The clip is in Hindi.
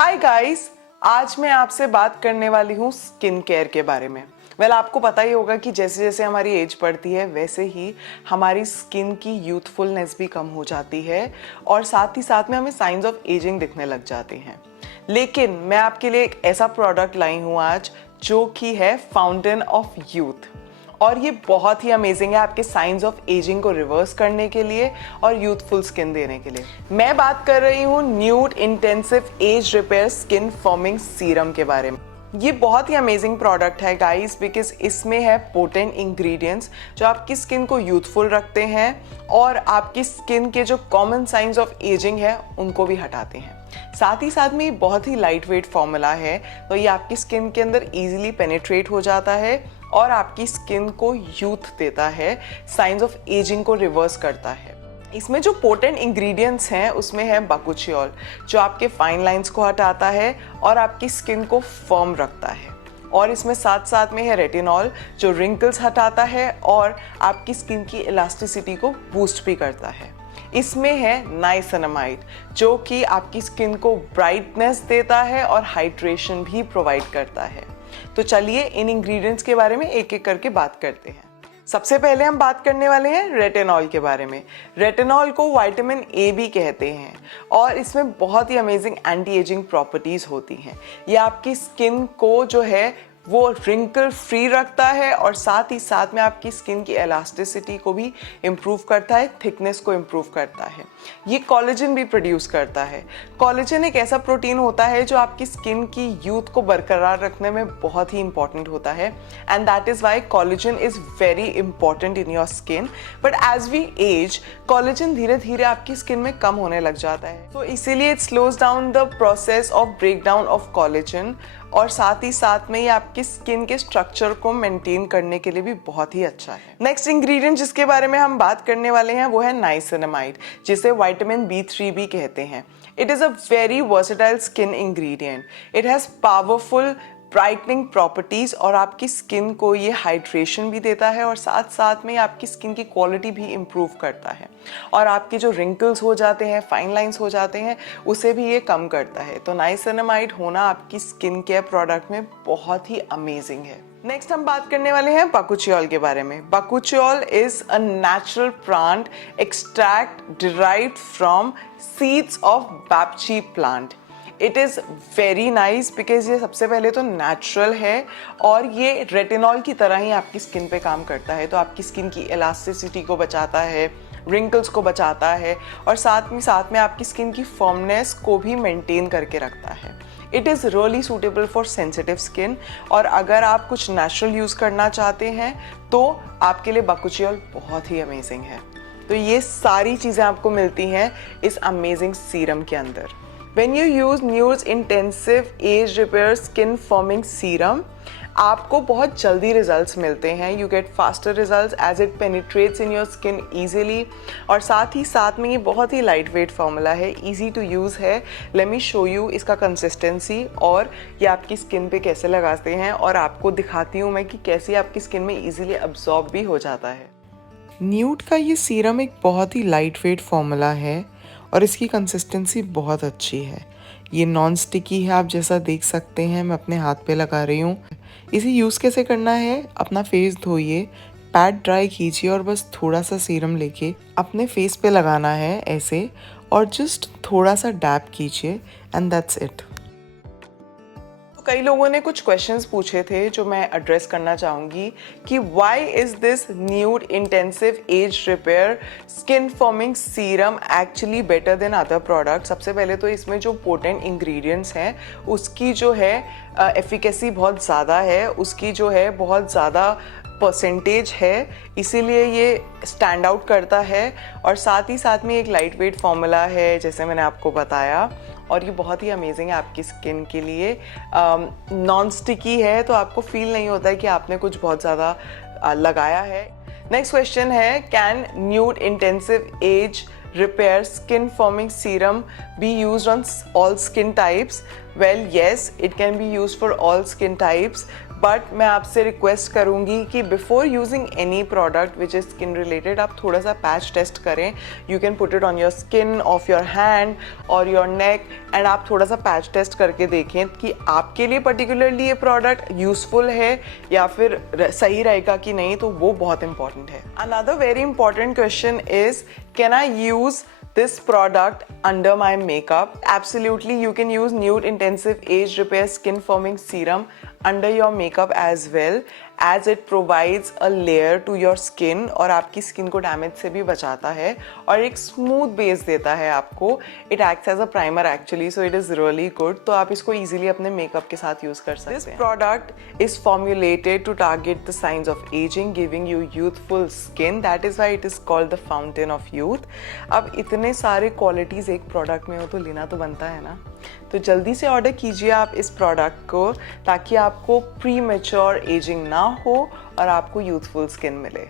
हाय गाइस, आज मैं आपसे बात करने वाली हूँ स्किन केयर के बारे में। आपको पता ही होगा कि जैसे जैसे हमारी एज बढ़ती है वैसे ही हमारी स्किन की यूथफुलनेस भी कम हो जाती है और साथ ही साथ में हमें साइंस ऑफ एजिंग दिखने लग जाते हैं। लेकिन मैं आपके लिए एक ऐसा प्रोडक्ट लाई हूँ आज जो कि है फाउंटेन ऑफ यूथ, और ये बहुत ही अमेजिंग है आपके साइंस ऑफ एजिंग को रिवर्स करने के लिए और यूथफुल स्किन देने के लिए। मैं बात कर रही हूँ nude intensive age repair skin forming serum के बारे में। ये बहुत ही अमेजिंग प्रोडक्ट है गाइस, बिकॉज इसमें है पोटेंट इंग्रेडिएंट्स जो आपकी स्किन को यूथफुल रखते हैं और आपकी स्किन के जो कॉमन साइंस ऑफ एजिंग है उनको भी हटाते हैं। साथ ही साथ में ये बहुत ही लाइट वेट फॉर्मूला है, तो ये आपकी स्किन के अंदर इजीली पेनिट्रेट हो जाता है और आपकी स्किन को यूथ देता है, साइंस ऑफ एजिंग को रिवर्स करता है। इसमें जो पोटेंट इंग्रेडिएंट्स हैं उसमें है बाकुचियोल जो आपके फाइन लाइंस को हटाता है और आपकी स्किन को फर्म रखता है, और इसमें साथ साथ में है रेटिनॉल जो रिंकल्स हटाता है और आपकी स्किन की इलास्टिसिटी को बूस्ट भी करता है। इसमें है नाइसिनामाइड जो कि आपकी स्किन को ब्राइटनेस देता है और हाइड्रेशन भी प्रोवाइड करता है। तो चलिए इन इंग्रेडिएंट्स के बारे में एक एक करके बात करते हैं। सबसे पहले हम बात करने वाले हैं रेटिनॉल के बारे में। रेटिनॉल को विटामिन ए भी कहते हैं और इसमें बहुत ही अमेजिंग एंटी एजिंग प्रॉपर्टीज होती हैं। ये आपकी स्किन को जो है वो रिंकल फ्री रखता है और साथ ही साथ में आपकी स्किन की इलास्टिसिटी को भी इम्प्रूव करता है, थिकनेस को इम्प्रूव करता है। ये कोलेजन भी प्रोड्यूस करता है। कोलेजन एक ऐसा प्रोटीन होता है जो आपकी स्किन की यूथ को बरकरार रखने में बहुत ही इंपॉर्टेंट होता है, and that is why collagen is very important in your skin. But as we age collagen धीरे धीरे आपकी स्किन में कम होने लग जाता है, तो इसीलिए it slows down the process of break down of collagen, और साथ ही साथ में ये आपकी स्किन के स्ट्रक्चर को मेंटेन करने के लिए भी बहुत ही अच्छा है। नेक्स्ट इंग्रेडिएंट जिसके बारे में हम बात करने वाले हैं वो है नाइसिनामाइड, जिसे विटामिन B3 भी कहते हैं। It is a very versatile skin ingredient. It has powerful brightening properties और आपकी स्किन को ये हाइड्रेशन भी देता है और साथ साथ में आपकी स्किन की क्वालिटी भी इम्प्रूव करता है, और आपके जो रिंकल्स हो जाते हैं, फाइन लाइंस हो जाते हैं, उसे भी ये कम करता है। तो नाइसिनामाइड होना आपकी स्किन केयर प्रोडक्ट में बहुत ही अमेजिंग है। नेक्स्ट हम बात करने वाले हैं बाकुचियोल के बारे में। Bakuchiol is a natural plant extract derived from seeds of babchi plant. It is very nice because ये सबसे पहले तो नेचुरल है और ये रेटिनॉल की तरह ही आपकी स्किन पे काम करता है, तो आपकी स्किन की इलास्टिसिटी को बचाता है, रिंकल्स को बचाता है और साथ में आपकी स्किन की फर्मनेस को भी मेंटेन करके रखता है। It is really suitable for sensitive skin, और अगर आप कुछ नेचुरल यूज़ करना चाहते हैं तो आपके लिए बाकुचियोल बहुत ही अमेजिंग है। तो ये सारी चीज़ें आपको मिलती हैं इस अमेजिंग सीरम के अंदर। When you use Nude's Intensive Age Repair Skin Firming Serum, आपको बहुत जल्दी रिजल्ट्स मिलते हैं। You get faster results as it penetrates in your skin easily, और साथ ही साथ में ये बहुत ही लाइट वेट फॉर्मूला है, ईजी टू यूज़ है। लेट मी शो यू इसका कंसिस्टेंसी और ये आपकी स्किन पे कैसे लगाते हैं, और आपको दिखाती हूँ मैं कि कैसे आपकी स्किन में ईजिली अब्जॉर्ब भी हो जाता है। न्यूड का ये सीरम एक बहुत ही लाइट वेट फॉर्मूला है और इसकी कंसिस्टेंसी बहुत अच्छी है। ये नॉन स्टिकी है, आप जैसा देख सकते हैं। मैं अपने हाथ पे लगा रही हूँ। इसे यूज़ कैसे करना है, अपना फेस धोइए, पैड ड्राई कीजिए और बस थोड़ा सा सीरम लेके अपने फेस पे लगाना है ऐसे, और जस्ट थोड़ा सा डैब कीजिए एंड दैट्स इट। कई लोगों ने कुछ क्वेश्चंस पूछे थे जो मैं एड्रेस करना चाहूँगी कि why is this nude intensive age repair skin forming serum actually better than other product. सबसे पहले तो इसमें जो पोटेंट इंग्रेडिएंट्स हैं उसकी जो है एफिकेसी बहुत ज़्यादा है, उसकी जो है बहुत ज़्यादा परसेंटेज है, इसीलिए ये स्टैंड आउट करता है। और साथ ही साथ में एक लाइट वेट फॉर्मूला है जैसे मैंने आपको बताया, और ये बहुत ही अमेजिंग है आपकी स्किन के लिए। नॉन स्टिकी है तो आपको फील नहीं होता है कि आपने कुछ बहुत ज़्यादा लगाया है। नेक्स्ट क्वेश्चन है, can nude intensive age repair skin forming serum be used on all skin types? Well, yes, it can be used for all skin types but मैं आपसे रिक्वेस्ट करूंगी कि before using any product which is skin related आप थोड़ा सा पैच टेस्ट करें. You can put it on your skin, of your hand और योर नेक, एंड आप थोड़ा सा पैच टेस्ट करके देखें कि आपके लिए पर्टिकुलरली ये प्रोडक्ट यूजफुल है या फिर सही रहेगा कि नहीं. तो वो बहुत इंपॉर्टेंट है. Another very important question is, can I use this product under my makeup? Absolutely, you can use Nude Intensive Age Repair Skin Firming Serum under your makeup as well, as it provides a layer to your skin और आपकी स्किन को डैमेज से भी बचाता है और एक स्मूथ बेस देता है आपको. It acts as a primer actually, so it is really good. तो आप इसको इजीली अपने मेकअप के साथ यूज़ कर सकते हैं. This product is formulated to target the science of ageing, giving you youthful skin. That is why it is called the fountain of youth. अब इतने सारे क्वालिटीज़ एक प्रोडक्ट में हो तो लेना तो बनता है ना. तो जल्दी से ऑर्डर कीजिए आप इस प्रोडक्ट को, ताकि आपको प्री मैच्योर एजिंग ना हो और आपको यूथफुल स्किन मिले.